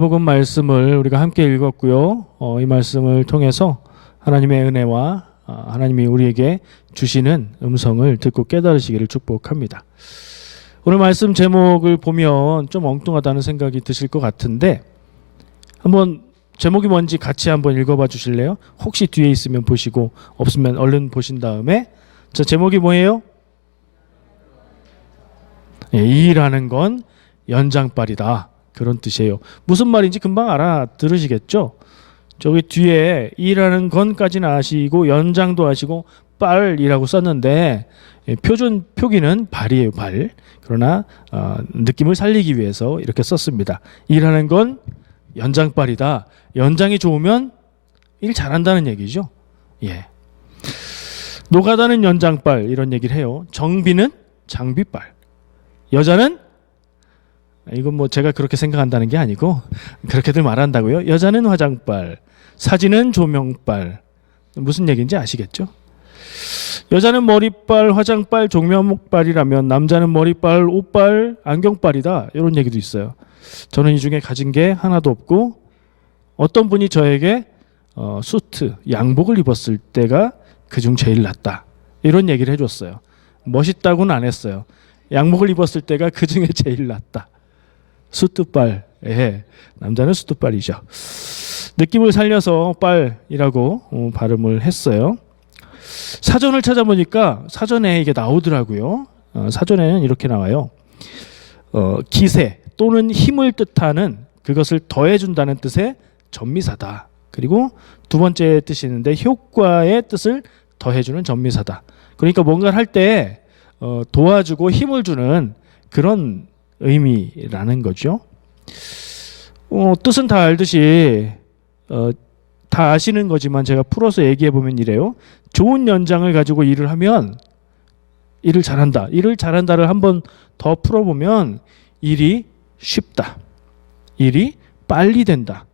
복음 말씀을 우리가 함께 읽었고요. 이 말씀을 통해서 하나님의 은혜와 하나님이 우리에게 주시는 음성을 듣고 깨달으시기를 축복합니다. 오늘 말씀 제목을 보면 좀 엉뚱하다는 생각이 드실 것 같은데 한번 제목이 뭔지 같이 한번 읽어봐 주실래요? 혹시 뒤에 있으면 보시고 없으면 얼른 보신 다음에 저 제목이 뭐예요? 일하는 건 연장빨이다. 그런 뜻이에요. 무슨 말인지 금방 알아들으시겠죠? 저기 뒤에 일하는 건까지는 아시고 연장도 아시고 빨이라고 썼는데 표준 표기는 발이에요. 발. 그러나 느낌을 살리기 위해서 이렇게 썼습니다. 일하는 건 연장빨이다. 연장이 좋으면 일 잘한다는 얘기죠. 예. 노가다는 연장빨 이런 얘기를 해요. 정비는 장비빨. 여자는 이건 뭐 제가 그렇게 생각한다는 게 아니고 그렇게들 말한다고요. 여자는 화장빨, 사진은 조명빨. 무슨 얘기인지 아시겠죠? 여자는 머리빨, 화장빨, 조명빨이라면 남자는 머리빨, 옷빨, 안경빨이다. 이런 얘기도 있어요. 저는 이 중에 가진 게 하나도 없고 어떤 분이 저에게 수트, 양복을 입었을 때가 그중 제일 낫다. 이런 얘기를 해줬어요. 멋있다고는 안 했어요. 양복을 입었을 때가 그중에 제일 낫다. 수트빨. 예, 남자는 수트빨이죠. 느낌을 살려서 빨이라고 발음을 했어요. 사전을 찾아보니까 사전에 이게 나오더라고요. 사전에는 이렇게 나와요. 기세 또는 힘을 뜻하는 그것을 더해준다는 뜻의 전미사다. 그리고 두 번째 뜻이 있는데 효과의 뜻을 더해주는 전미사다. 그러니까 뭔가를 할 때 도와주고 힘을 주는 그런 의미라는 거죠. 뜻은 다 알듯이 다 아시는 거지만 제가 풀어서 얘기해 보면 이래요. 좋은 연장을 가지고 일을 하면 일을 잘한다. 일을 잘한다를 한번 더 풀어보면 일이 쉽다. 일이 빨리 된다.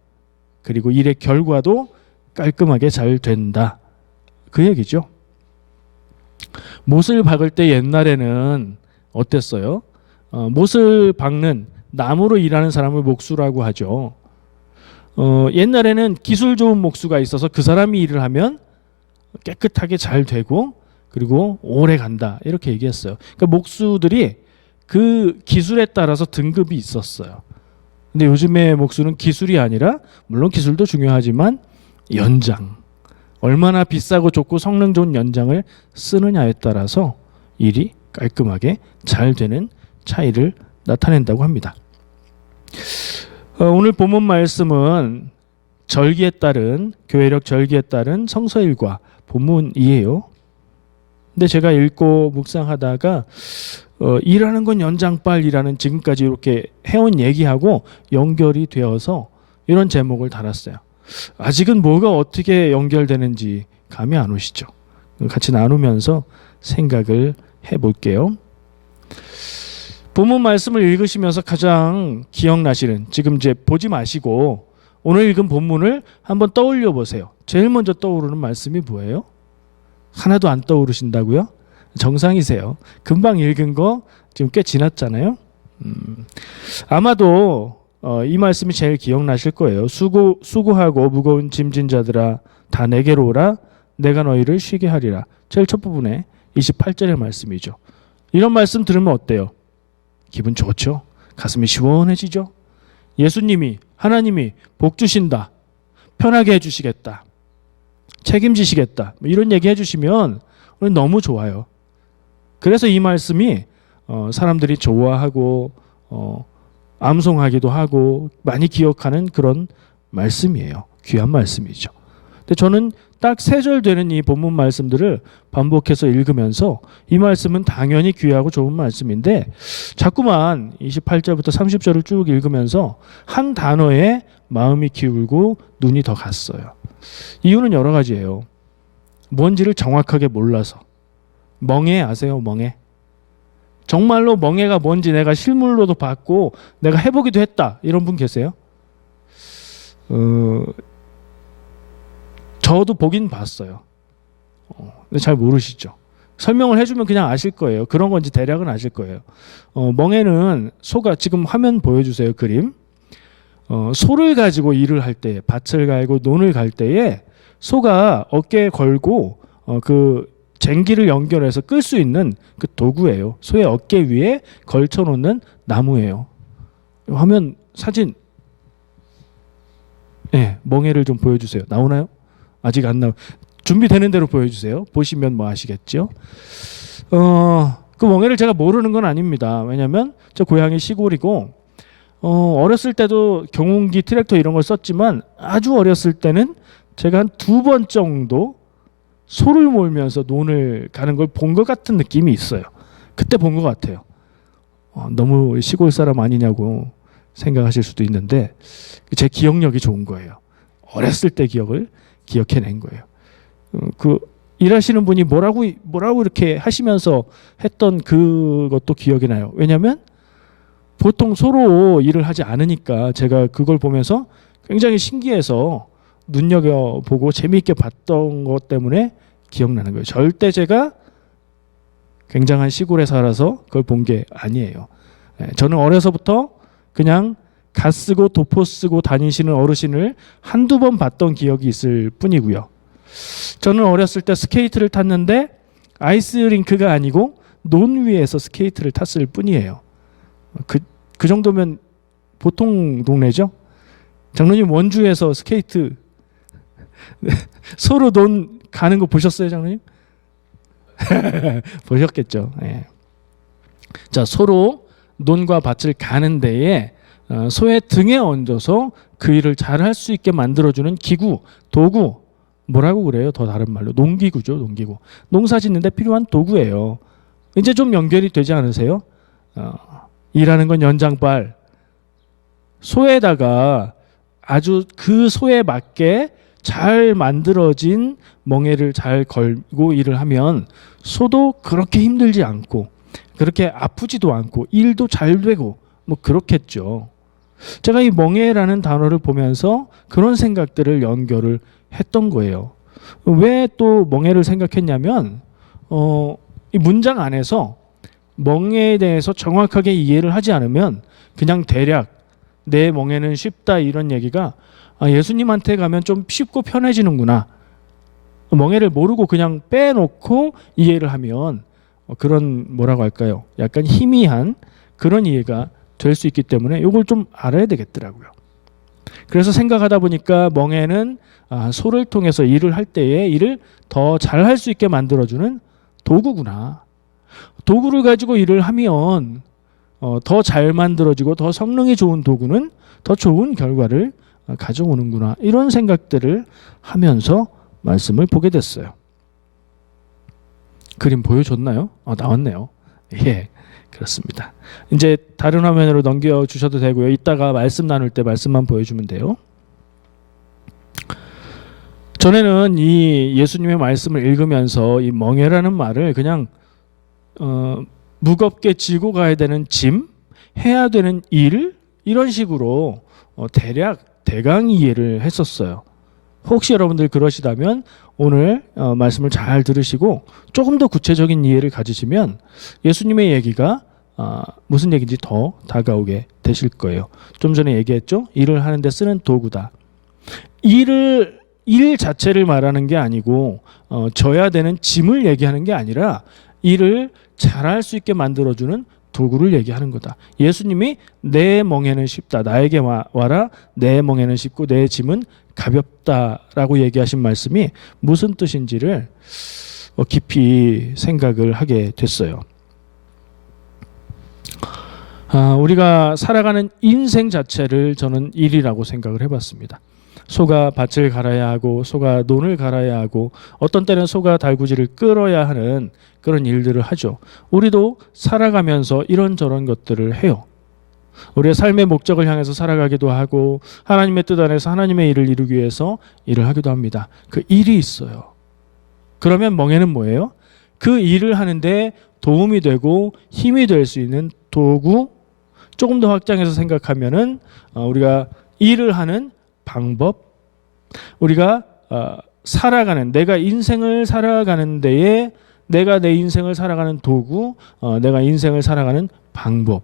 그리고 일의 결과도 깔끔하게 잘 된다. 그 얘기죠. 못을 박을 때 옛날에는 어땠어요? 못을 박는 나무로 일하는 사람을 목수라고 하죠. 옛날에는 기술 좋은 목수가 있어서 그 사람이 일을 하면 깨끗하게 잘 되고 그리고 오래 간다 이렇게 얘기했어요. 그러니까 목수들이 그 기술에 따라서 등급이 있었어요. 근데 요즘의 목수는 기술이 아니라 물론 기술도 중요하지만 연장, 얼마나 비싸고 좋고 성능 좋은 연장을 쓰느냐에 따라서 일이 깔끔하게 잘 되는 차이를 나타낸다고 합니다. 오늘 본문 말씀은 절기에 따른 교회력 절기에 따른 성서일과 본문이에요. 근데 제가 읽고 묵상하다가 일하는 건 연장빨이라는 지금까지 이렇게 해온 얘기하고 연결이 되어서 이런 제목을 달았어요. 아직은 뭐가 어떻게 연결되는지 감이 안 오시죠? 같이 나누면서 생각을 해볼게요. 본문 말씀을 읽으시면서 가장 기억나시는, 지금 이제 보지 마시고 오늘 읽은 본문을 한번 떠올려 보세요. 제일 먼저 떠오르는 말씀이 뭐예요? 하나도 안 떠오르신다고요? 정상이세요. 금방 읽은 거 지금 꽤 지났잖아요. 아마도 이 말씀이 제일 기억나실 거예요. 수고하고 무거운 짐진 자들아 다 내게로 오라 내가 너희를 쉬게 하리라. 제일 첫 부분에 28절의 말씀이죠. 이런 말씀 들으면 어때요? 기분 좋죠? 가슴이 시원해지죠? 예수님이, 하나님이 복 주신다. 편하게 해주시겠다. 책임지시겠다. 이런 얘기 해주시면 너무 좋아요. 그래서 이 말씀이 사람들이 좋아하고 암송하기도 하고 많이 기억하는 그런 말씀이에요. 귀한 말씀이죠. 근데 저는 딱 3절 되는 이 본문 말씀들을 반복해서 읽으면서 이 말씀은 당연히 귀하고 좋은 말씀인데 자꾸만 28절부터 30절을 쭉 읽으면서 한 단어에 마음이 기울고 눈이 더 갔어요. 이유는 여러 가지예요. 뭔지를 정확하게 몰라서. 멍해 아세요? 멍해. 정말로 멍해가 뭔지 내가 실물로도 봤고 내가 해보기도 했다. 이런 분 계세요? 저도 보긴 봤어요. 근데 잘 모르시죠. 설명을 해주면 그냥 아실 거예요. 그런 건지 대략은 아실 거예요. 멍에는 소가 지금 화면 보여주세요. 그림. 소를 가지고 일을 할 때, 밭을 갈고 논을 갈 때에 소가 어깨에 걸고 그 쟁기를 연결해서 끌 수 있는 그 도구예요. 소의 어깨 위에 걸쳐 놓는 나무예요. 화면 사진, 네, 멍에를 좀 보여주세요. 나오나요? 아직 안 나오. 준비되는 대로 보여주세요. 보시면 뭐 아시겠죠? 그 멍에를 제가 모르는 건 아닙니다. 왜냐하면 저 고향이 시골이고 어렸을 때도 경운기, 트랙터 이런 걸 썼지만 아주 어렸을 때는 제가 한 2번 정도 소를 몰면서 논을 가는 걸 본 것 같은 느낌이 있어요. 그때 본 것 같아요. 너무 시골 사람 아니냐고 생각하실 수도 있는데 제 기억력이 좋은 거예요. 어렸을 때 기억을 기억해낸 거예요. 그 일하시는 분이 뭐라고 이렇게 하시면서 했던 그것도 기억이 나요. 왜냐하면 보통 소로 일을 하지 않으니까 제가 그걸 보면서 굉장히 신기해서 눈여겨보고 재미있게 봤던 것 때문에 기억나는 거예요. 절대 제가 굉장한 시골에 살아서 그걸 본 게 아니에요. 저는 어려서부터 그냥 갓 쓰고 도포 쓰고 다니시는 어르신을 한두 번 봤던 기억이 있을 뿐이고요. 저는 어렸을 때 스케이트를 탔는데 아이스링크가 아니고 논 위에서 스케이트를 탔을 뿐이에요. 그 정도면 보통 동네죠. 장로님 원주에서 스케이트 서로 논 가는 거 보셨어요, 장로님? 보셨겠죠. 예. 자, 서로 논과 밭을 가는 데에 소의 등에 얹어서 그 일을 잘 할 수 있게 만들어주는 기구, 도구, 뭐라고 그래요? 더 다른 말로 농기구죠, 농기구. 농사 짓는데 필요한 도구예요. 이제 좀 연결이 되지 않으세요? 일하는 건 연장발. 소에다가 아주 그 소에 맞게 잘 만들어진 멍에를 잘 걸고 일을 하면 소도 그렇게 힘들지 않고 그렇게 아프지도 않고 일도 잘 되고 뭐 그렇겠죠. 제가 이 멍에라는 단어를 보면서 그런 생각들을 연결을 했던 거예요. 왜 또 멍에를 생각했냐면 이 문장 안에서 멍에에 대해서 정확하게 이해를 하지 않으면 그냥 대략 내 멍에는 쉽다 이런 얘기가 예수님한테 가면 좀 쉽고 편해지는구나. 멍에를 모르고 그냥 빼놓고 이해를 하면 그런 뭐라고 할까요? 약간 희미한 그런 이해가 될 수 있기 때문에 이걸 좀 알아야 되겠더라고요. 그래서 생각하다 보니까 멍에는 소를 통해서 일을 할 때에 일을 더 잘할 수 있게 만들어주는 도구구나. 도구를 가지고 일을 하면 더 잘 만들어지고 더 성능이 좋은 도구는 더 좋은 결과를 가져오는구나. 이런 생각들을 하면서 말씀을 보게 됐어요. 그림 보여줬나요? 나왔네요. 예, 그렇습니다. 이제 다른 화면으로 넘겨주셔도 되고요. 이따가 말씀 나눌 때 말씀만 보여주면 돼요. 전에는 이 예수님의 말씀을 읽으면서 이 멍에라는 말을 그냥 무겁게 지고 가야 되는 짐, 해야 되는 일 이런 식으로 대강 이해를 했었어요. 혹시 여러분들 그러시다면 오늘 말씀을 잘 들으시고 조금 더 구체적인 이해를 가지시면 예수님의 얘기가 무슨 얘기인지 더 다가오게 되실 거예요. 좀 전에 얘기했죠. 일을 하는데 쓰는 도구다. 일 자체를 말하는 게 아니고 져야 되는 짐을 얘기하는 게 아니라 일을 잘할 수 있게 만들어주는 도구를 얘기하는 거다. 예수님이 내 멍에는 쉽다. 나에게 와라. 내 멍에는 쉽고 내 짐은 가볍다라고 얘기하신 말씀이 무슨 뜻인지를 깊이 생각을 하게 됐어요. 우리가 살아가는 인생 자체를 저는 일이라고 생각을 해봤습니다. 소가 밭을 갈아야 하고 소가 논을 갈아야 하고 어떤 때는 소가 달구지를 끌어야 하는 그런 일들을 하죠. 우리도 살아가면서 이런저런 것들을 해요. 우리의 삶의 목적을 향해서 살아가기도 하고 하나님의 뜻 안에서 하나님의 일을 이루기 위해서 일을 하기도 합니다. 그 일이 있어요. 그러면 멍에는 뭐예요? 그 일을 하는데 도움이 되고 힘이 될 수 있는 도구. 조금 더 확장해서 생각하면은 우리가 일을 하는 방법, 우리가 살아가는 내가 인생을 살아가는 데에 내가 내 인생을 살아가는 도구, 내가 인생을 살아가는 방법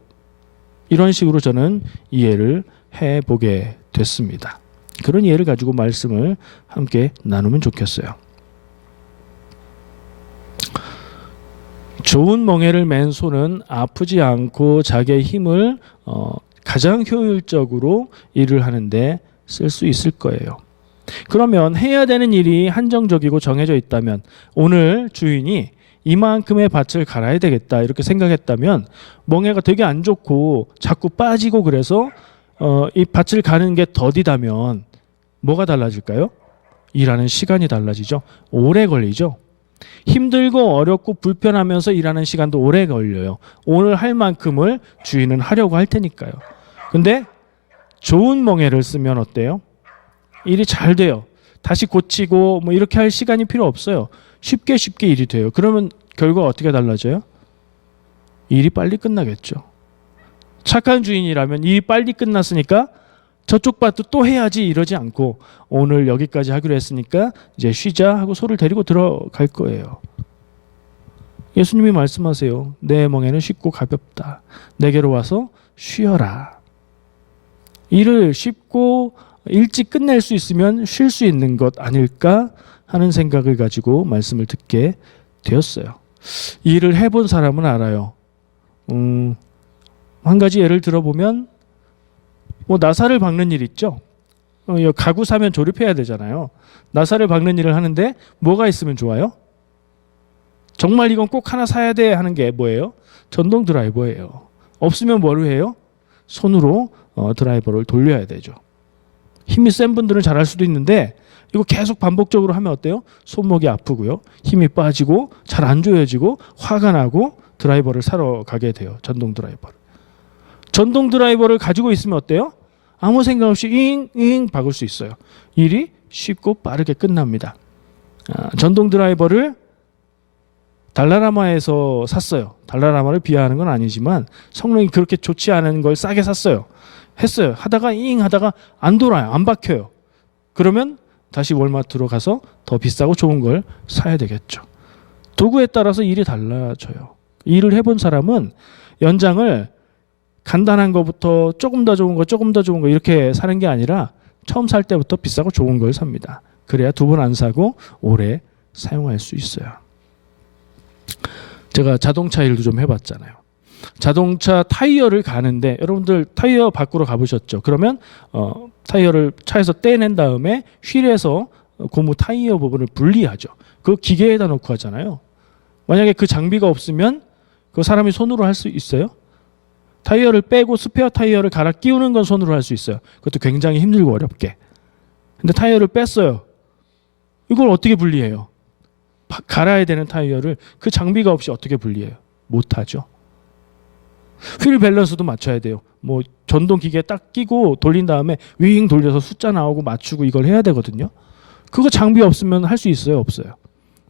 이런 식으로 저는 이해를 해보게 됐습니다. 그런 예를 가지고 말씀을 함께 나누면 좋겠어요. 좋은 멍에를 맨 소는 아프지 않고 자기의 힘을 가장 효율적으로 일을 하는데 쓸 수 있을 거예요. 그러면 해야 되는 일이 한정적이고 정해져 있다면, 오늘 주인이 이만큼의 밭을 갈아야 되겠다 이렇게 생각했다면 멍에가 되게 안 좋고 자꾸 빠지고 그래서 이 밭을 가는 게 더디다면 뭐가 달라질까요? 일하는 시간이 달라지죠. 오래 걸리죠. 힘들고 어렵고 불편하면서 일하는 시간도 오래 걸려요. 오늘 할 만큼을 주인은 하려고 할 테니까요. 근데 좋은 멍에를 쓰면 어때요? 일이 잘 돼요. 다시 고치고 뭐 이렇게 할 시간이 필요 없어요. 쉽게 일이 돼요. 그러면 결과가 어떻게 달라져요? 일이 빨리 끝나겠죠. 착한 주인이라면 일이 빨리 끝났으니까 저쪽 밭도 또 해야지 이러지 않고, 오늘 여기까지 하기로 했으니까 이제 쉬자 하고 소를 데리고 들어갈 거예요. 예수님이 말씀하세요. 내 멍에는 쉽고 가볍다. 내게로 와서 쉬어라. 일을 쉽고 일찍 끝낼 수 있으면 쉴 수 있는 것 아닐까 하는 생각을 가지고 말씀을 듣게 되었어요. 일을 해본 사람은 알아요. 한 가지 예를 들어보면 뭐 나사를 박는 일 있죠. 가구 사면 조립해야 되잖아요. 나사를 박는 일을 하는데 뭐가 있으면 좋아요? 정말 이건 꼭 하나 사야 돼 하는 게 뭐예요? 전동 드라이버예요. 없으면 뭐를 해요? 손으로 드라이버를 돌려야 되죠. 힘이 센 분들은 잘할 수도 있는데 이거 계속 반복적으로 하면 어때요? 손목이 아프고요. 힘이 빠지고 잘 안 조여지고 화가 나고 드라이버를 사러 가게 돼요. 전동 드라이버를. 전동 드라이버를 가지고 있으면 어때요? 아무 생각 없이 잉잉 박을 수 있어요. 일이 쉽고 빠르게 끝납니다. 전동 드라이버를 달라라마에서 샀어요. 달라라마를 비하하는 건 아니지만 성능이 그렇게 좋지 않은 걸 싸게 샀어요. 했어요. 하다가 잉 하다가 안 돌아요. 안 박혀요. 그러면 다시 월마트로 가서 더 비싸고 좋은 걸 사야 되겠죠. 도구에 따라서 일이 달라져요. 일을 해본 사람은 연장을 간단한 거부터 조금 더 좋은 거 이렇게 사는 게 아니라 처음 살 때부터 비싸고 좋은 걸 삽니다. 그래야 두 번 안 사고 오래 사용할 수 있어요. 제가 자동차 일도 좀 해봤잖아요. 자동차 타이어를 가는데 여러분들 타이어 바꾸러 가보셨죠? 그러면 타이어를 차에서 떼낸 다음에 휠에서 고무 타이어 부분을 분리하죠. 그 기계에다 놓고 하잖아요. 만약에 그 장비가 없으면 그 사람이 손으로 할 수 있어요? 타이어를 빼고 스페어 타이어를 갈아 끼우는 건 손으로 할 수 있어요. 그것도 굉장히 힘들고 어렵게. 근데 타이어를 뺐어요. 이걸 어떻게 분리해요? 갈아야 되는 타이어를 그 장비가 없이 어떻게 분리해요? 못하죠. 휠 밸런스도 맞춰야 돼요. 뭐 전동 기계에 딱 끼고 돌린 다음에 윙 돌려서 숫자 나오고 맞추고 이걸 해야 되거든요. 그거 장비 없으면 할 수 있어요? 없어요?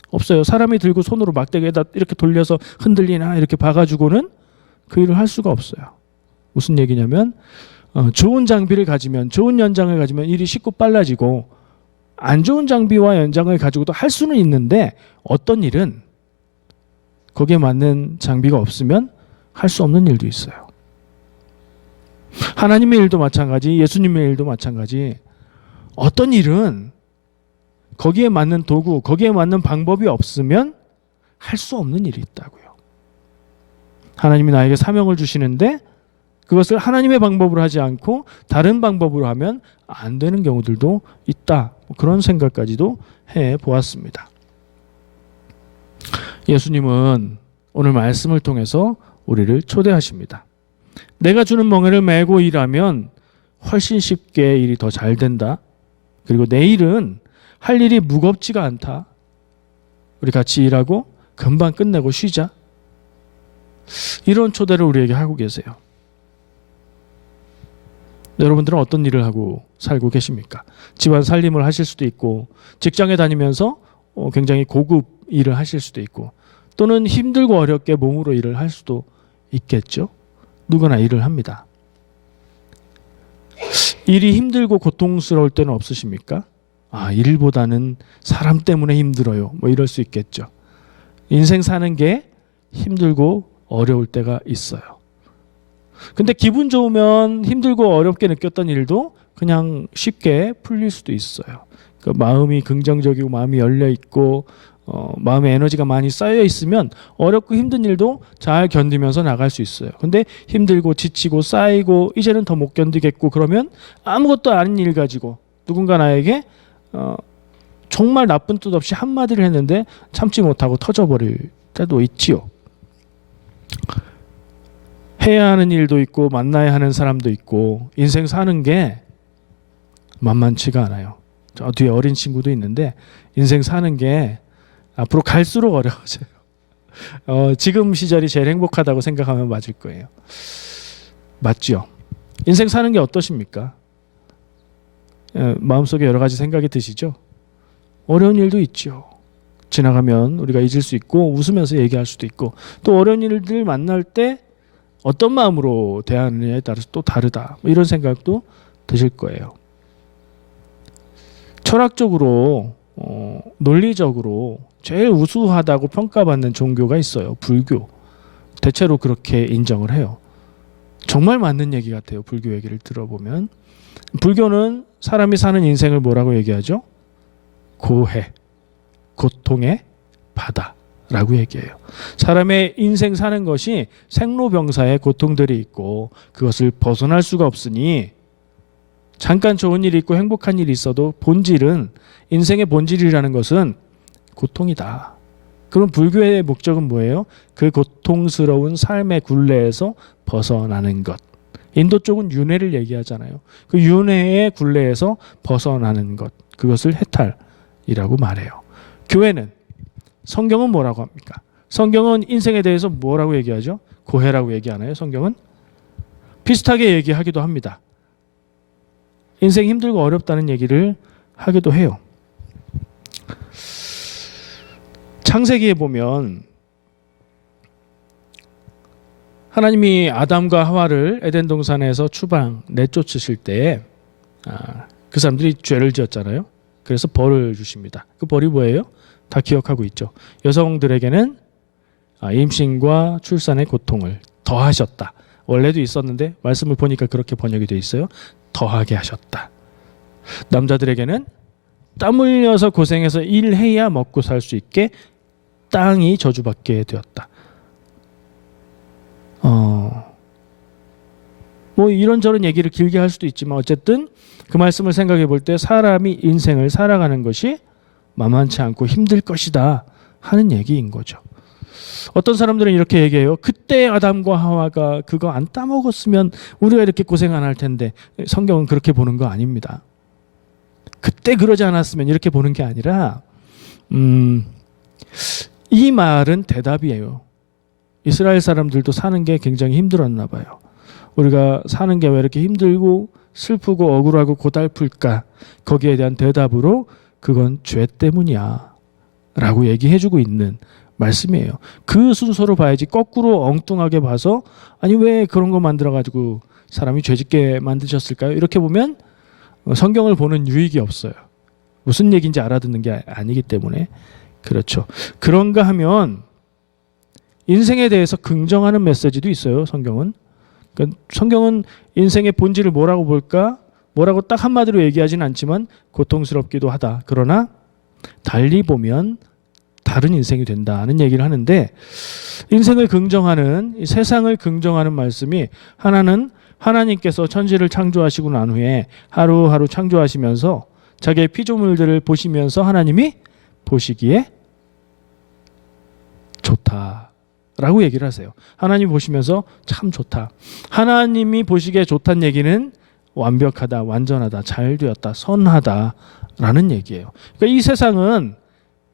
없어요. 사람이 들고 손으로 막대기에다 이렇게 돌려서 흔들리나 이렇게 봐가지고는 그 일을 할 수가 없어요. 무슨 얘기냐면 좋은 장비를 가지면, 좋은 연장을 가지면 일이 쉽고 빨라지고, 안 좋은 장비와 연장을 가지고도 할 수는 있는데 어떤 일은 거기에 맞는 장비가 없으면 할 수 없는 일도 있어요. 하나님의 일도 마찬가지, 예수님의 일도 마찬가지. 어떤 일은 거기에 맞는 도구, 거기에 맞는 방법이 없으면 할 수 없는 일이 있다고요. 하나님이 나에게 사명을 주시는데 그것을 하나님의 방법으로 하지 않고 다른 방법으로 하면 안 되는 경우들도 있다. 그런 생각까지도 해보았습니다. 예수님은 오늘 말씀을 통해서 우리를 초대하십니다. 내가 주는 멍에를 메고 일하면 훨씬 쉽게 일이 더 잘 된다. 그리고 내 일은 할 일이 무겁지가 않다. 우리 같이 일하고 금방 끝내고 쉬자. 이런 초대를 우리에게 하고 계세요. 여러분들은 어떤 일을 하고 살고 계십니까? 집안 살림을 하실 수도 있고, 직장에 다니면서 굉장히 고급 일을 하실 수도 있고, 또는 힘들고 어렵게 몸으로 일을 할 수도 있겠죠. 누구나 일을 합니다. 일이 힘들고 고통스러울 때는 없으십니까? 일보다는 사람 때문에 힘들어요. 뭐 이럴 수 있겠죠. 인생 사는 게 힘들고 어려울 때가 있어요. 근데 기분 좋으면 힘들고 어렵게 느꼈던 일도 그냥 쉽게 풀릴 수도 있어요. 그 마음이 긍정적이고 마음이 열려 있고 마음의 에너지가 많이 쌓여 있으면 어렵고 힘든 일도 잘 견디면서 나갈 수 있어요. 근데 힘들고 지치고 쌓이고 이제는 더 못 견디겠고 그러면 아무것도 아닌 일 가지고 누군가 나에게 정말 나쁜 뜻 없이 한마디를 했는데 참지 못하고 터져버릴 때도 있지요. 해야 하는 일도 있고 만나야 하는 사람도 있고 인생 사는 게 만만치가 않아요. 저 뒤에 어린 친구도 있는데 인생 사는 게 앞으로 갈수록 어려워져요. 지금 시절이 제일 행복하다고 생각하면 맞을 거예요. 맞죠? 인생 사는 게 어떠십니까? 마음속에 여러 가지 생각이 드시죠? 어려운 일도 있죠. 지나가면 우리가 잊을 수 있고 웃으면서 얘기할 수도 있고 또 어려운 일들 만날 때 어떤 마음으로 대하느냐에 따라서 또 다르다. 이런 생각도 드실 거예요. 철학적으로 논리적으로 제일 우수하다고 평가받는 종교가 있어요. 불교. 대체로 그렇게 인정을 해요. 정말 맞는 얘기 같아요. 불교 얘기를 들어보면. 불교는 사람이 사는 인생을 뭐라고 얘기하죠? 고해, 고통의 바다라고 얘기해요. 사람의 인생 사는 것이 생로병사의 고통들이 있고 그것을 벗어날 수가 없으니 잠깐 좋은 일이 있고 행복한 일이 있어도 본질은 인생의 본질이라는 것은 고통이다. 그럼 불교의 목적은 뭐예요? 그 고통스러운 삶의 굴레에서 벗어나는 것. 인도 쪽은 윤회를 얘기하잖아요. 그 윤회의 굴레에서 벗어나는 것. 그것을 해탈이라고 말해요. 교회는 성경은 뭐라고 합니까? 성경은 인생에 대해서 뭐라고 얘기하죠? 고해라고 얘기하나요? 성경은? 비슷하게 얘기하기도 합니다. 인생 힘들고 어렵다는 얘기를 하기도 해요. 창세기에 보면 하나님이 아담과 하와를 에덴 동산에서 내쫓으실 때 그 사람들이 죄를 지었잖아요. 그래서 벌을 주십니다. 그 벌이 뭐예요? 다 기억하고 있죠. 여성들에게는 임신과 출산의 고통을 더하셨다. 원래도 있었는데 말씀을 보니까 그렇게 번역이 되어 있어요. 더하게 하셨다. 남자들에게는 땀 흘려서 고생해서 일해야 먹고 살 수 있게 땅이 저주받게 되었다. 뭐 이런저런 얘기를 길게 할 수도 있지만 어쨌든 그 말씀을 생각해 볼 때 사람이 인생을 살아가는 것이 만만치 않고 힘들 것이다 하는 얘기인 거죠. 어떤 사람들은 이렇게 얘기해요. 그때 아담과 하와가 그거 안 따먹었으면 우리가 이렇게 고생 안 할 텐데. 성경은 그렇게 보는 거 아닙니다. 그때 그러지 않았으면 이렇게 보는 게 아니라 이 말은 대답이에요. 이스라엘 사람들도 사는 게 굉장히 힘들었나 봐요. 우리가 사는 게 왜 이렇게 힘들고 슬프고 억울하고 고달플까? 거기에 대한 대답으로 그건 죄 때문이야 라고 얘기해주고 있는 말씀이에요. 그 순서로 봐야지 거꾸로 엉뚱하게 봐서 아니 왜 그런 거 만들어가지고 사람이 죄짓게 만드셨을까요? 이렇게 보면 성경을 보는 유익이 없어요. 무슨 얘기인지 알아듣는 게 아니기 때문에. 그렇죠. 그런가 하면 인생에 대해서 긍정하는 메시지도 있어요. 성경은. 그러니까 성경은 인생의 본질을 뭐라고 볼까? 뭐라고 딱 한마디로 얘기하지는 않지만 고통스럽기도 하다. 그러나 달리 보면 다른 인생이 된다는 얘기를 하는데 인생을 긍정하는 세상을 긍정하는 말씀이 하나는 하나님께서 천지를 창조하시고 난 후에 하루하루 창조하시면서 자기의 피조물들을 보시면서 하나님이 보시기에 좋다라고 얘기를 하세요. 하나님이 보시면서 참 좋다. 하나님이 보시기에 좋다는 얘기는 완벽하다, 완전하다, 잘 되었다, 선하다라는 얘기예요. 그러니까 이 세상은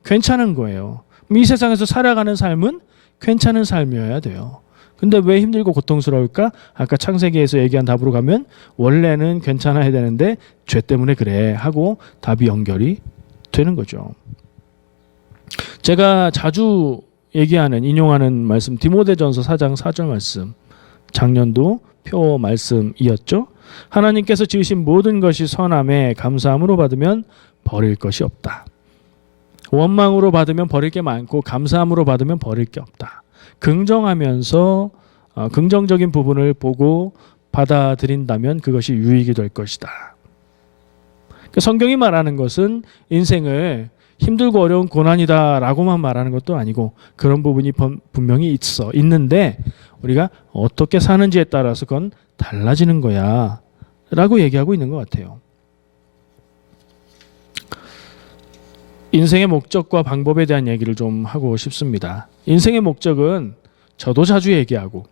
괜찮은 거예요. 이 세상에서 살아가는 삶은 괜찮은 삶이어야 돼요. 근데 왜 힘들고 고통스러울까? 아까 창세기에서 얘기한 답으로 가면 원래는 괜찮아야 되는데 죄 때문에 그래 하고 답이 연결이 되는 거죠. 제가 자주 얘기하는 인용하는 말씀 디모데전서 4장 4절 말씀 작년도 표 말씀이었죠. 하나님께서 지으신 모든 것이 선함에 감사함으로 받으면 버릴 것이 없다. 원망으로 받으면 버릴 게 많고 감사함으로 받으면 버릴 게 없다. 긍정하면서 긍정적인 부분을 보고 받아들인다면 그것이 유익이 될 것이다. 성경이 말하는 것은 인생을 힘들고 어려운 고난이다라고만 말하는 것도 아니고 그런 부분이 분명히 있는데 우리가 어떻게 사는지에 따라서 그건 달라지는 거야 라고 얘기하고 있는 것 같아요. 인생의 목적과 방법에 대한 얘기를 좀 하고 싶습니다. 인생의 목적은 저도 자주 얘기하고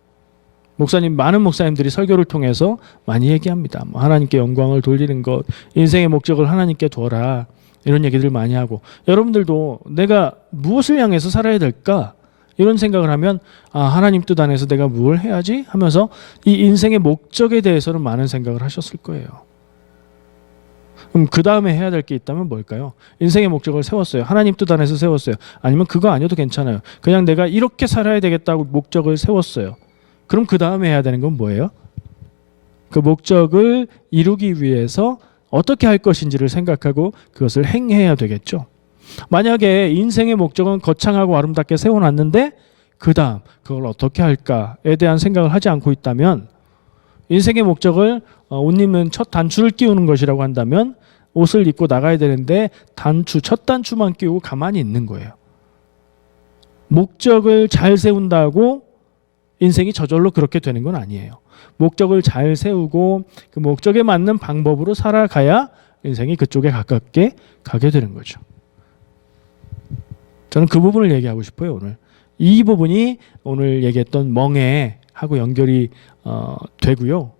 많은 목사님들이 설교를 통해서 많이 얘기합니다. 하나님께 영광을 돌리는 것, 인생의 목적을 하나님께 둬라 이런 얘기들 많이 하고 여러분들도 내가 무엇을 향해서 살아야 될까? 이런 생각을 하면 하나님 뜻 안에서 내가 뭘 해야지? 하면서 이 인생의 목적에 대해서는 많은 생각을 하셨을 거예요. 그럼 그 다음에 해야 될 게 있다면 뭘까요? 인생의 목적을 세웠어요. 하나님 뜻 안에서 세웠어요. 아니면 그거 아니어도 괜찮아요. 그냥 내가 이렇게 살아야 되겠다고 목적을 세웠어요. 그럼 그 다음에 해야 되는 건 뭐예요? 그 목적을 이루기 위해서 어떻게 할 것인지를 생각하고 그것을 행해야 되겠죠. 만약에 인생의 목적은 거창하고 아름답게 세워놨는데 그 다음 그걸 어떻게 할까에 대한 생각을 하지 않고 있다면 인생의 목적을 옷 입는 첫 단추를 끼우는 것이라고 한다면 옷을 입고 나가야 되는데 첫 단추만 끼우고 가만히 있는 거예요. 목적을 잘 세운다고 인생이 저절로 그렇게 되는 건 아니에요. 목적을 잘 세우고 그 목적에 맞는 방법으로 살아가야 인생이 그쪽에 가깝게 가게 되는 거죠. 저는 그 부분을 얘기하고 싶어요. 오늘 이 부분이 오늘 얘기했던 멍해하고 연결이 되고요.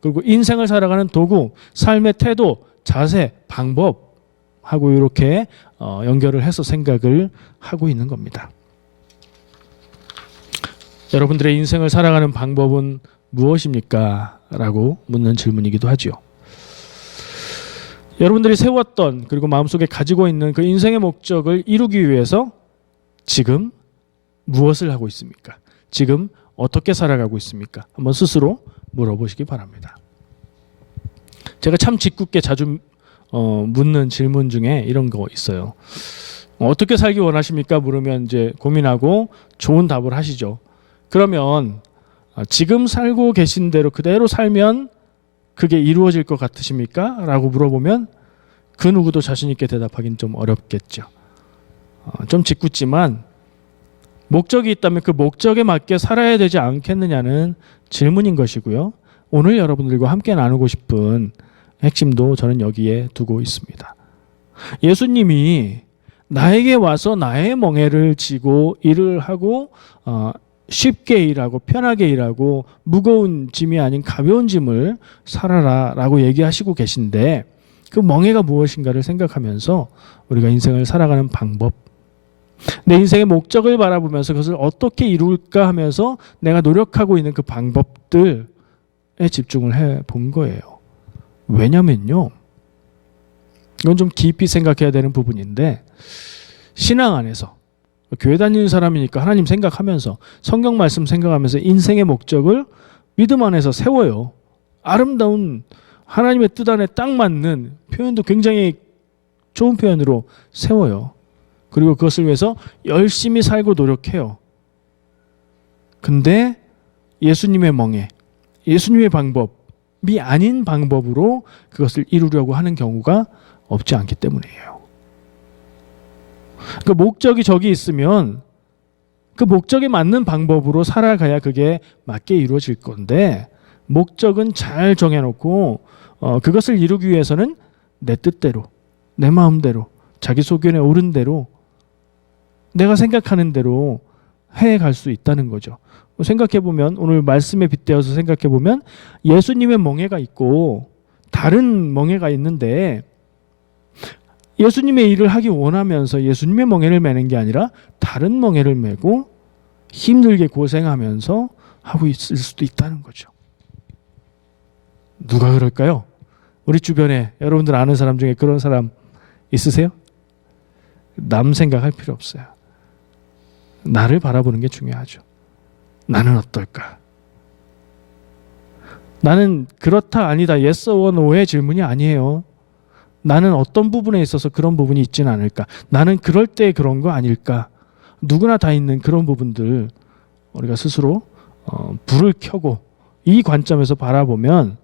그리고 인생을 살아가는 도구, 삶의 태도, 자세, 방법하고 이렇게 연결을 해서 생각을 하고 있는 겁니다. 여러분들의 인생을 살아가는 방법은 무엇입니까? 라고 묻는 질문이기도 하죠. 여러분들이 세웠던 그리고 마음속에 가지고 있는 그 인생의 목적을 이루기 위해서 지금 무엇을 하고 있습니까? 지금 어떻게 살아가고 있습니까? 한번 스스로 물어보시기 바랍니다. 제가 참 짓궂게 자주 묻는 질문 중에 이런 거 있어요. 어떻게 살기 원하십니까? 물으면 이제 고민하고 좋은 답을 하시죠. 그러면 지금 살고 계신 대로 그대로 살면 그게 이루어질 것 같으십니까? 라고 물어보면 그 누구도 자신 있게 대답하기는 좀 어렵겠죠. 좀 짓궂지만 목적이 있다면 그 목적에 맞게 살아야 되지 않겠느냐는 질문인 것이고요. 오늘 여러분들과 함께 나누고 싶은 핵심도 저는 여기에 두고 있습니다. 예수님이 나에게 와서 나의 멍에를 지고 일을 하고 쉽게 일하고 편하게 일하고 무거운 짐이 아닌 가벼운 짐을 살아라 라고 얘기하시고 계신데 그 멍에가 무엇인가를 생각하면서 우리가 인생을 살아가는 방법, 내 인생의 목적을 바라보면서 그것을 어떻게 이룰까 하면서 내가 노력하고 있는 그 방법들에 집중을 해본 거예요. 왜냐면요, 이건 좀 깊이 생각해야 되는 부분인데 신앙 안에서 교회 다니는 사람이니까 하나님 생각하면서 성경 말씀 생각하면서 인생의 목적을 믿음 안에서 세워요. 아름다운 하나님의 뜻 안에 딱 맞는 표현도 굉장히 좋은 표현으로 세워요. 그리고 그것을 위해서 열심히 살고 노력해요. 근데 예수님의 멍에, 예수님의 방법이 아닌 방법으로 그것을 이루려고 하는 경우가 없지 않기 때문이에요. 그 목적이 저기 있으면 그 목적에 맞는 방법으로 살아가야 그게 맞게 이루어질 건데 목적은 잘 정해놓고 그것을 이루기 위해서는 내 뜻대로, 내 마음대로, 자기 소견에 옳은 대로 내가 생각하는 대로 해갈 수 있다는 거죠. 생각해보면 오늘 말씀에 빗대어서 생각해보면 예수님의 멍에가 있고 다른 멍에가 있는데 예수님의 일을 하기 원하면서 예수님의 멍에를 매는 게 아니라 다른 멍에를 매고 힘들게 고생하면서 하고 있을 수도 있다는 거죠. 누가 그럴까요? 우리 주변에 여러분들 아는 사람 중에 그런 사람 있으세요? 남 생각할 필요 없어요. 나를 바라보는 게 중요하죠. 나는 어떨까? 나는 그렇다 아니다 yes or no의 질문이 아니에요. 나는 어떤 부분에 있어서 그런 부분이 있지는 않을까? 나는 그럴 때 그런 거 아닐까? 누구나 다 있는 그런 부분들 우리가 스스로 불을 켜고 이 관점에서 바라보면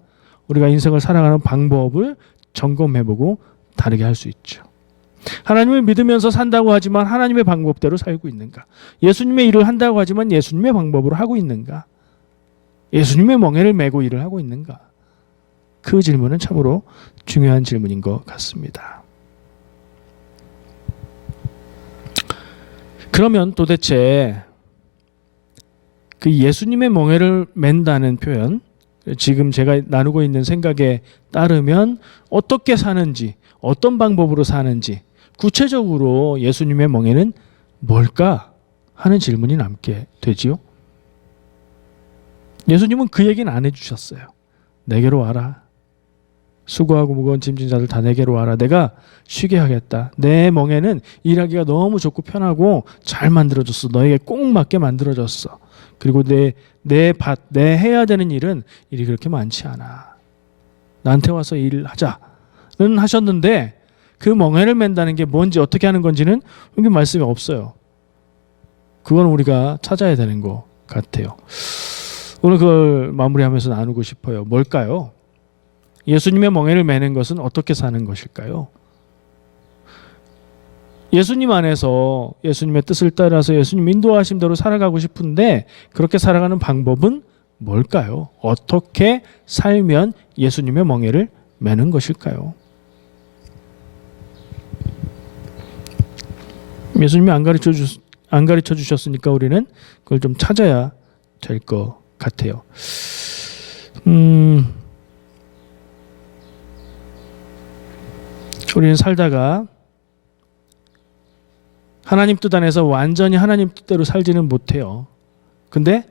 우리가 인생을 살아가는 방법을 점검해보고 다르게 할 수 있죠. 하나님을 믿으면서 산다고 하지만 하나님의 방법대로 살고 있는가? 예수님의 일을 한다고 하지만 예수님의 방법으로 하고 있는가? 예수님의 멍에를 메고 일을 하고 있는가? 그 질문은 참으로 중요한 질문인 것 같습니다. 그러면 도대체 그 예수님의 멍에를 맨다는 표현, 지금 제가 나누고 있는 생각에 따르면 어떻게 사는지, 어떤 방법으로 사는지, 구체적으로 예수님의 멍에는 뭘까 하는 질문이 남게 되지요. 예수님은 그 얘기는 안 해주셨어요. 내게로 와라. 수고하고 무거운 짐진 자들 다 내게로 와라. 내가 쉬게 하겠다. 내 멍에는 일하기가 너무 좋고 편하고 잘 만들어졌어. 너에게 꼭 맞게 만들어졌어. 그리고 내 해야 되는 일이 그렇게 많지 않아. 나한테 와서 일하자는 하셨는데 그 멍에를 맨다는 게 뭔지 어떻게 하는 건지는 여기 말씀이 없어요. 그건 우리가 찾아야 되는 것 같아요. 오늘 그걸 마무리하면서 나누고 싶어요. 뭘까요? 예수님의 멍에를 매는 것은 어떻게 사는 것일까요? 예수님 안에서 예수님의 뜻을 따라서 예수님 인도하신 대로 살아가고 싶은데 그렇게 살아가는 방법은 뭘까요? 어떻게 살면 예수님의 멍에를 매는 것일까요? 예수님이 안 가르쳐 주셨으니까 우리는 그걸 좀 찾아야 될 것 같아요. 우리는 살다가 하나님 뜻 안에서 완전히 하나님 뜻대로 살지는 못해요. 근데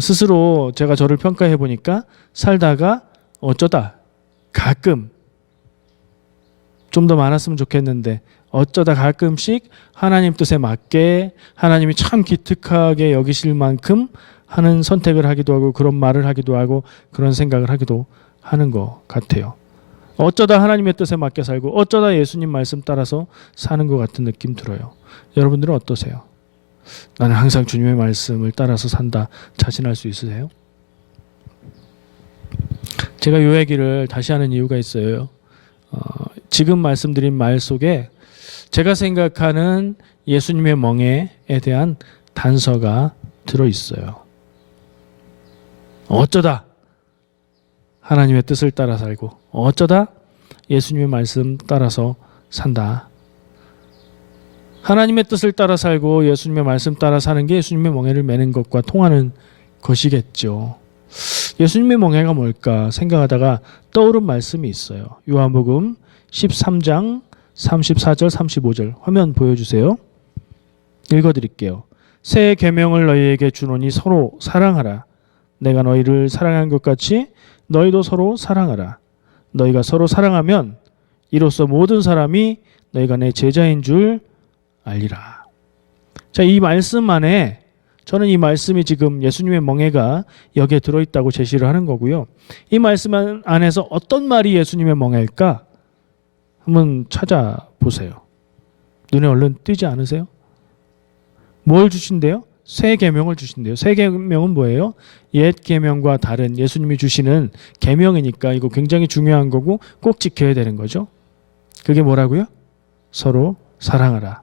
스스로 제가 저를 평가해 보니까 살다가 어쩌다 가끔 좀 더 많았으면 좋겠는데 어쩌다 가끔씩 하나님 뜻에 맞게 하나님이 참 기특하게 여기실 만큼 하는 선택을 하기도 하고 그런 말을 하기도 하고 그런 생각을 하기도 하는 것 같아요. 어쩌다 하나님의 뜻에 맞게 살고 어쩌다 예수님 말씀 따라서 사는 것 같은 느낌 들어요. 여러분들은 어떠세요? 나는 항상 주님의 말씀을 따라서 산다 자신할 수 있으세요? 제가 이 얘기를 다시 하는 이유가 있어요. 지금 말씀드린 말 속에 제가 생각하는 예수님의 멍에에 대한 단서가 들어있어요. 어쩌다 하나님의 뜻을 따라 살고 어쩌다 예수님의 말씀 따라서 산다. 하나님의 뜻을 따라 살고 예수님의 말씀 따라 사는 게 예수님의 멍에를 매는 것과 통하는 것이겠죠. 예수님의 멍에가 뭘까 생각하다가 떠오른 말씀이 있어요. 요한복음 13장 34절 35절 화면 보여주세요. 읽어드릴게요. 새 계명을 너희에게 주노니 서로 사랑하라. 내가 너희를 사랑한 것 같이 너희도 서로 사랑하라. 너희가 서로 사랑하면 이로써 모든 사람이 너희가 내 제자인 줄 알리라. 자, 이 말씀 안에 저는 이 말씀이 지금 예수님의 멍에가 여기에 들어있다고 제시를 하는 거고요. 이 말씀 안에서 어떤 말이 예수님의 멍에일까? 한번 찾아보세요. 눈에 얼른 띄지 않으세요? 뭘 주신대요? 새 계명을 주신대요. 새 계명은 뭐예요? 옛 계명과 다른 예수님이 주시는 계명이니까 이거 굉장히 중요한 거고 꼭 지켜야 되는 거죠. 그게 뭐라고요? 서로 사랑하라.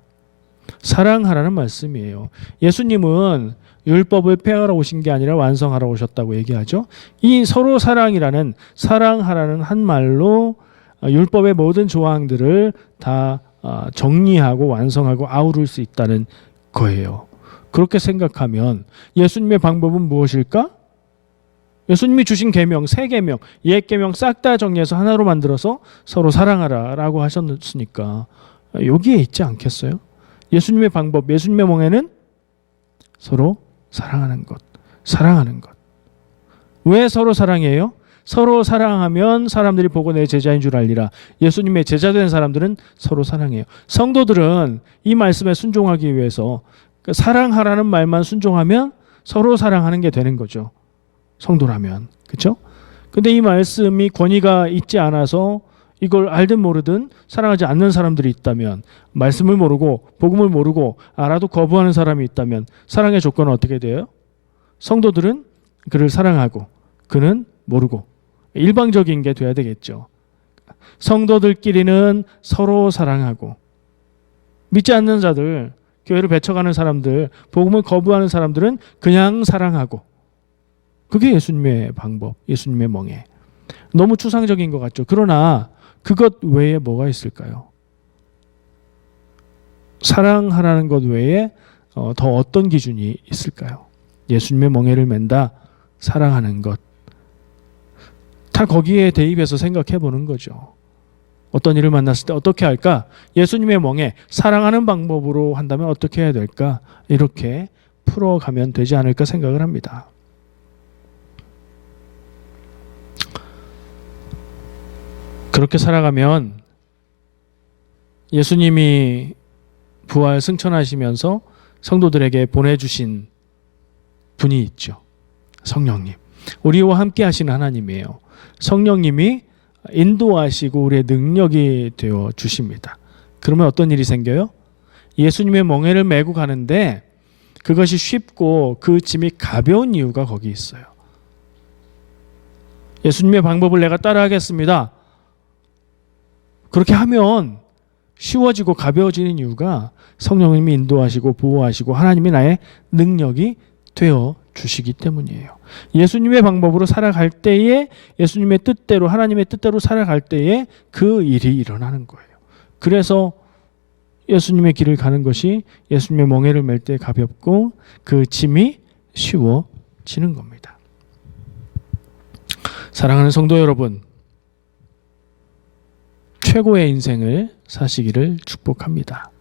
사랑하라는 말씀이에요. 예수님은 율법을 폐하러 오신 게 아니라 완성하러 오셨다고 얘기하죠. 이 서로 사랑이라는 사랑하라는 한 말로 율법의 모든 조항들을 다 정리하고 완성하고 아우를 수 있다는 거예요. 그렇게 생각하면 예수님의 방법은 무엇일까? 예수님이 주신 계명, 새 계명, 옛 계명 싹 다 정리해서 하나로 만들어서 서로 사랑하라라고 하셨으니까 여기에 있지 않겠어요? 예수님의 방법, 예수님의 멍에는 서로 사랑하는 것, 사랑하는 것. 왜 서로 사랑해요? 서로 사랑하면 사람들이 보고 내 제자인 줄 알리라. 예수님의 제자 된 사람들은 서로 사랑해요. 성도들은 이 말씀에 순종하기 위해서 사랑하라는 말만 순종하면 서로 사랑하는 게 되는 거죠. 성도라면. 그렇죠? 근데 이 말씀이 권위가 있지 않아서 이걸 알든 모르든 사랑하지 않는 사람들이 있다면, 말씀을 모르고 복음을 모르고 알아도 거부하는 사람이 있다면 사랑의 조건은 어떻게 돼요? 성도들은 그를 사랑하고 그는 모르고 일방적인 게 돼야 되겠죠. 성도들끼리는 서로 사랑하고 믿지 않는 자들, 교회를 배척하는 사람들, 복음을 거부하는 사람들은 그냥 사랑하고 그게 예수님의 방법, 예수님의 멍에. 너무 추상적인 것 같죠. 그러나 그것 외에 뭐가 있을까요? 사랑하라는 것 외에 더 어떤 기준이 있을까요? 예수님의 멍에를 맨다, 사랑하는 것. 다 거기에 대입해서 생각해 보는 거죠. 어떤 일을 만났을 때 어떻게 할까? 예수님의 멍에 사랑하는 방법으로 한다면 어떻게 해야 될까? 이렇게 풀어가면 되지 않을까 생각을 합니다. 그렇게 살아가면 예수님이 부활 승천하시면서 성도들에게 보내주신 분이 있죠. 성령님. 우리와 함께 하시는 하나님이에요. 성령님이 인도하시고 우리의 능력이 되어 주십니다. 그러면 어떤 일이 생겨요? 예수님의 멍에를 메고 가는데 그것이 쉽고 그 짐이 가벼운 이유가 거기 있어요. 예수님의 방법을 내가 따라하겠습니다. 그렇게 하면 쉬워지고 가벼워지는 이유가 성령님이 인도하시고 보호하시고 하나님이 나의 능력이 되어 주시기 때문이에요. 예수님의 방법으로 살아갈 때에 예수님의 뜻대로 하나님의 뜻대로 살아갈 때에 그 일이 일어나는 거예요. 그래서 예수님의 길을 가는 것이 예수님의 멍에를 맬 때 가볍고 그 짐이 쉬워지는 겁니다. 사랑하는 성도 여러분, 최고의 인생을 사시기를 축복합니다.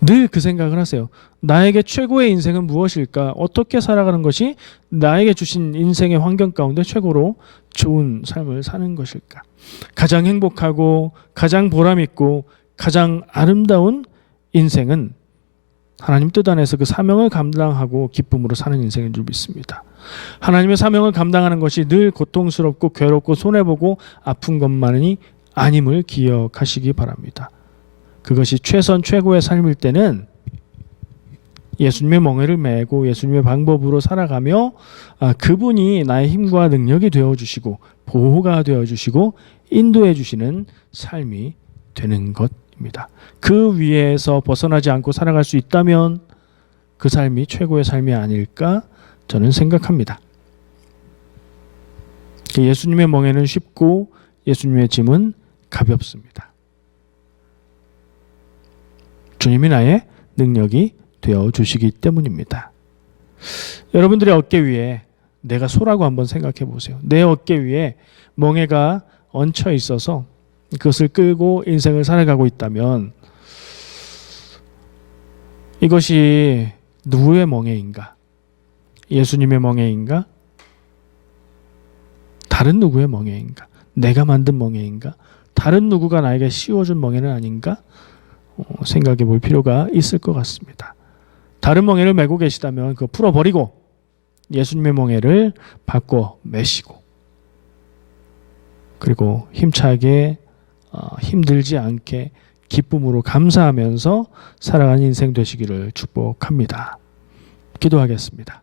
늘 그 생각을 하세요. 나에게 최고의 인생은 무엇일까? 어떻게 살아가는 것이 나에게 주신 인생의 환경 가운데 최고로 좋은 삶을 사는 것일까? 가장 행복하고 가장 보람있고 가장 아름다운 인생은 하나님 뜻 안에서 그 사명을 감당하고 기쁨으로 사는 인생인 줄 믿습니다. 하나님의 사명을 감당하는 것이 늘 고통스럽고 괴롭고 손해보고 아픈 것만이 아님을 기억하시기 바랍니다. 그것이 최선 최고의 삶일 때는 예수님의 멍에를 메고 예수님의 방법으로 살아가며 그분이 나의 힘과 능력이 되어주시고 보호가 되어주시고 인도해 주시는 삶이 되는 것입니다. 그 위에서 벗어나지 않고 살아갈 수 있다면 그 삶이 최고의 삶이 아닐까 저는 생각합니다. 예수님의 멍에는 쉽고 예수님의 짐은 가볍습니다. 주님이 나의 능력이 되어주시기 때문입니다. 여러분들의 어깨 위에 내가 소라고 한번 생각해 보세요. 내 어깨 위에 멍에가 얹혀 있어서 그것을 끌고 인생을 살아가고 있다면 이것이 누구의 멍에인가? 예수님의 멍에인가? 다른 누구의 멍에인가? 내가 만든 멍에인가? 다른 누구가 나에게 씌워준 멍에는 아닌가? 생각해 볼 필요가 있을 것 같습니다. 다른 멍에를 메고 계시다면 그거 풀어버리고 예수님의 멍에를 바꿔 메시고 그리고 힘차게 힘들지 않게 기쁨으로 감사하면서 살아가는 인생 되시기를 축복합니다. 기도하겠습니다.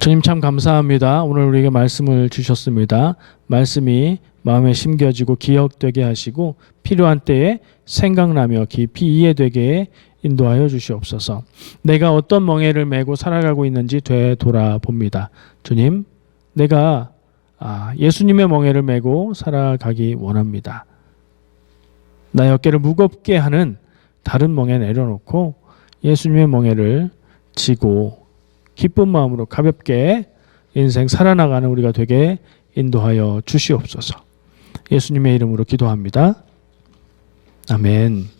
주님 참 감사합니다. 오늘 우리에게 말씀을 주셨습니다. 말씀이 마음에 심겨지고 기억되게 하시고 필요한 때에 생각나며 깊이 이해되게 인도하여 주시옵소서. 내가 어떤 멍에를 메고 살아가고 있는지 되돌아봅니다. 주님, 내가 예수님의 멍에를 메고 살아가기 원합니다. 나의 어깨를 무겁게 하는 다른 멍에 내려놓고 예수님의 멍에를 지고 기쁜 마음으로 가볍게 인생 살아나가는 우리가 되게 인도하여 주시옵소서. 예수님의 이름으로 기도합니다. 아멘.